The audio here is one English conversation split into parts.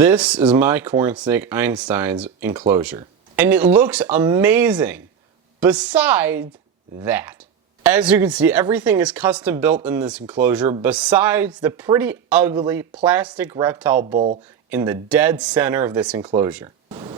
This is my corn snake Einstein's enclosure. And it looks amazing. Besides that. As you can see, everything is custom built in this enclosure besides the pretty ugly plastic reptile bowl in the dead center of this enclosure.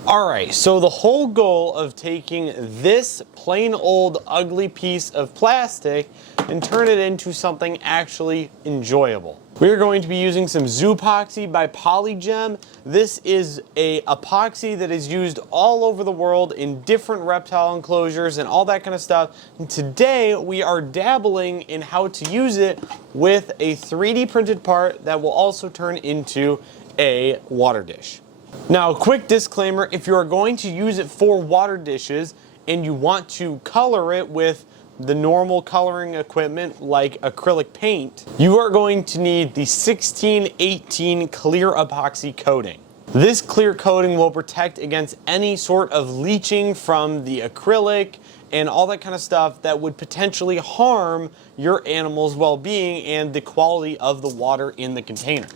Alright, so the whole goal of taking this plain old ugly piece of plastic and turn it into something actually enjoyable. We're going to be using some Zoopoxy by Polygem. This is a epoxy that is used all over the world in different reptile enclosures and all that kind of stuff. And today we are dabbling in how to use it with a 3D printed part that will also turn into a water dish. Now, a quick disclaimer, if you are going to use it for water dishes and you want to color it with the normal coloring equipment like acrylic paint, you are going to need the 1618 clear epoxy coating. This clear coating will protect against any sort of leaching from the acrylic and all that kind of stuff that would potentially harm your animal's well-being and the quality of the water in the container.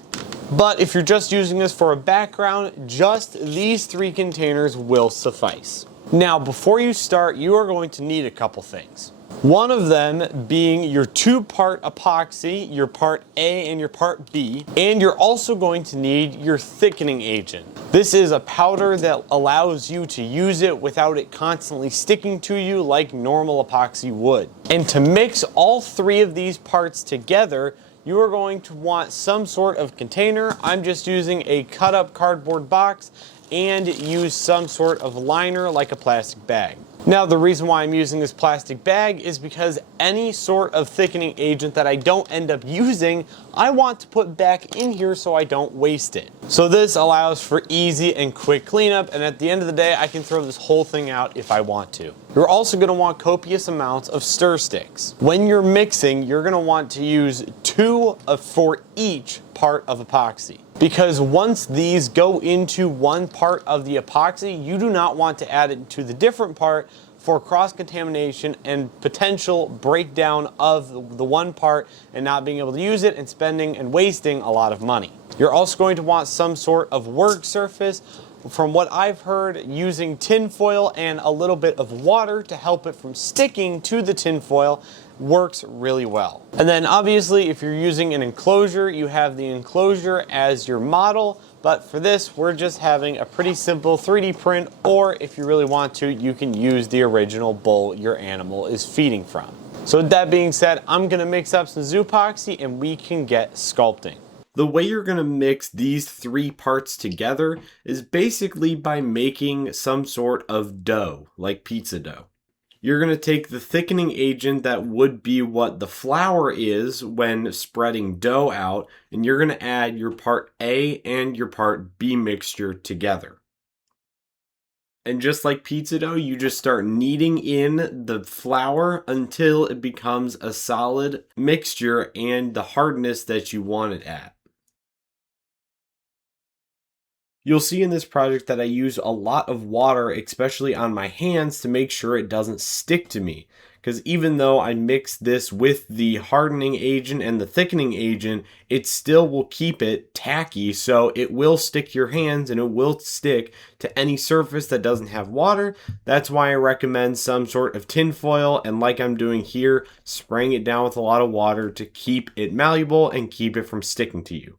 But if you're just using this for a background, just these 3 containers will suffice. Now, before you start, you are going to need a couple things. One of them being your 2-part epoxy, your part A and your part B, and you're also going to need your thickening agent. This is a powder that allows you to use it without it constantly sticking to you like normal epoxy would. And to mix all 3 of these parts together, you are going to want some sort of container. I'm just using a cut up cardboard box and use some sort of liner like a plastic bag. Now, the reason why I'm using this plastic bag is because any sort of thickening agent that I don't end up using, I want to put back in here so I don't waste it. So this allows for easy and quick cleanup, and at the end of the day, I can throw this whole thing out if I want to. You're also going to want copious amounts of stir sticks. When you're mixing, you're going to want to use 2 for each part of epoxy. Because once these go into one part of the epoxy, you do not want to add it to the different part for cross-contamination and potential breakdown of the one part and not being able to use it and spending and wasting a lot of money. You're also going to want some sort of work surface. From what I've heard, using tin foil and a little bit of water to help it from sticking to the tin foil works really well. And then obviously if you're using an enclosure, you have the enclosure as your model, but for this we're just having a pretty simple 3D print, or if you really want to, you can use the original bowl your animal is feeding from. So with that being said, I'm gonna mix up some Zoopoxy and we can get sculpting. The way you're going to mix these 3 parts together is basically by making some sort of dough, like pizza dough. You're going to take the thickening agent that would be what the flour is when spreading dough out, and you're going to add your part A and your part B mixture together. And just like pizza dough, you just start kneading in the flour until it becomes a solid mixture and the hardness that you want it at. You'll see in this project that I use a lot of water, especially on my hands, to make sure it doesn't stick to me. Because even though I mix this with the hardening agent and the thickening agent, it still will keep it tacky, so it will stick to your hands and it will stick to any surface that doesn't have water. That's why I recommend some sort of tin foil, and like I'm doing here, spraying it down with a lot of water to keep it malleable and keep it from sticking to you.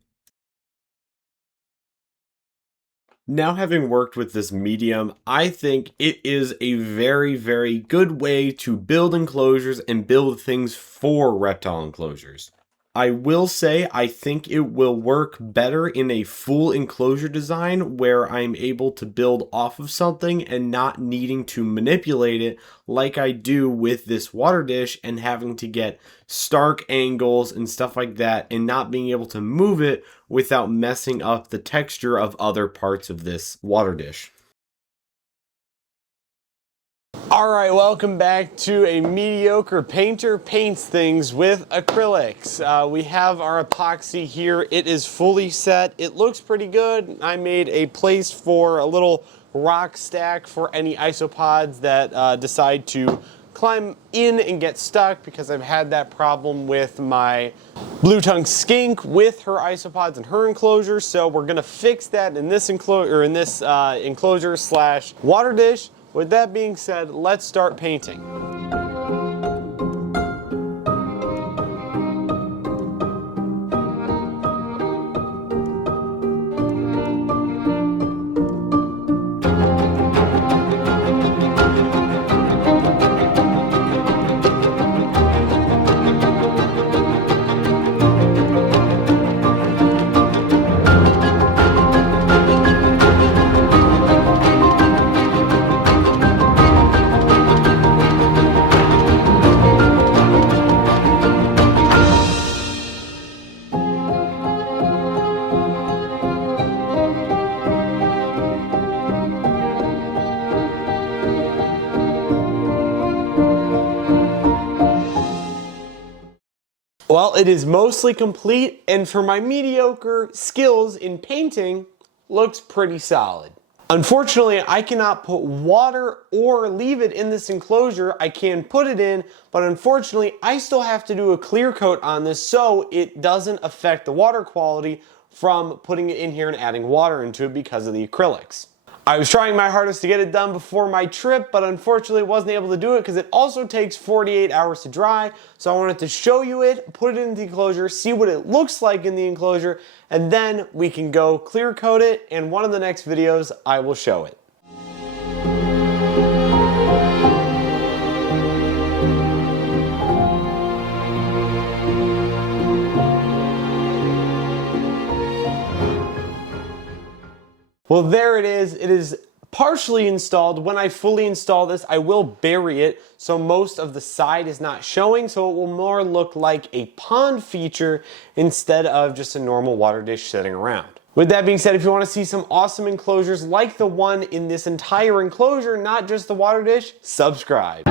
Now, having worked with this medium, I think it is a very, very good way to build enclosures and build things for reptile enclosures. I will say I think it will work better in a full enclosure design where I'm able to build off of something and not needing to manipulate it like I do with this water dish and having to get stark angles and stuff like that and not being able to move it without messing up the texture of other parts of this water dish. Alright, welcome back to a mediocre painter paints things with acrylics. We have our epoxy here. It is fully set. It looks pretty good. I made a place for a little rock stack for any isopods that decide to climb in and get stuck because I've had that problem with my blue tongue skink with her isopods and her enclosure. So we're gonna fix that in this enclosure slash water dish. With that being said, let's start painting. Well, it is mostly complete, and for my mediocre skills in painting, looks pretty solid. Unfortunately, I cannot put water or leave it in this enclosure. I can put it in, but unfortunately, I still have to do a clear coat on this so it doesn't affect the water quality from putting it in here and adding water into it because of the acrylics. I was trying my hardest to get it done before my trip, but unfortunately wasn't able to do it because it also takes 48 hours to dry. So I wanted to show you it, put it in the enclosure, see what it looks like in the enclosure, and then we can go clear coat it. And one of the next videos, I will show it. Well, there it is. It is partially installed. When I fully install this, I will bury it so most of the side is not showing, so it will more look like a pond feature instead of just a normal water dish sitting around. With that being said, if you want to see some awesome enclosures like the one in this entire enclosure, not just the water dish, subscribe.